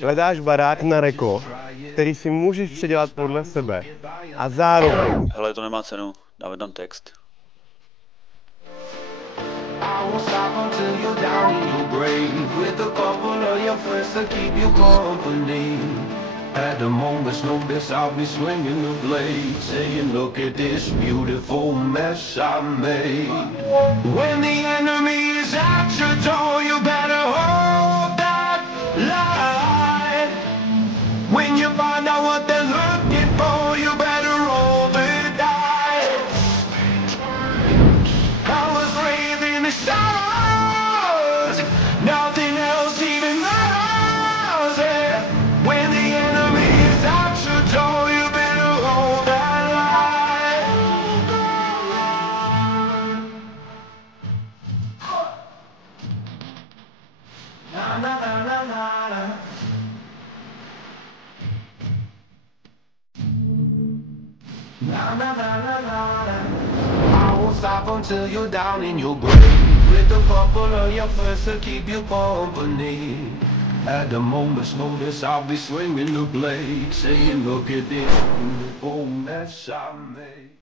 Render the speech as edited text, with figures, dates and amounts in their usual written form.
Hledáš barák na reko, který si můžeš předělat podle sebe. A zároveň Hele, to nemá cenu, dáme tam text. I won't stop until you're down in your grave with a couple of your friends to keep you company. At the moment's notice, I'll be swinging the blade, saying, look at this beautiful mess I made. When the enemy is at your door, you better hold that line. When you find out what they're looking for, you better roll the dice. I was raised in the shadows, nothing else even matters. Yeah. When the enemy is at your door, you better hold that line. Na na na na na na. Na na na na na na. I won't stop until you're down in your grave with a couple of your friends to keep you company. At the moment's notice, I'll be swinging the blade, saying, look at this beautiful mess I made.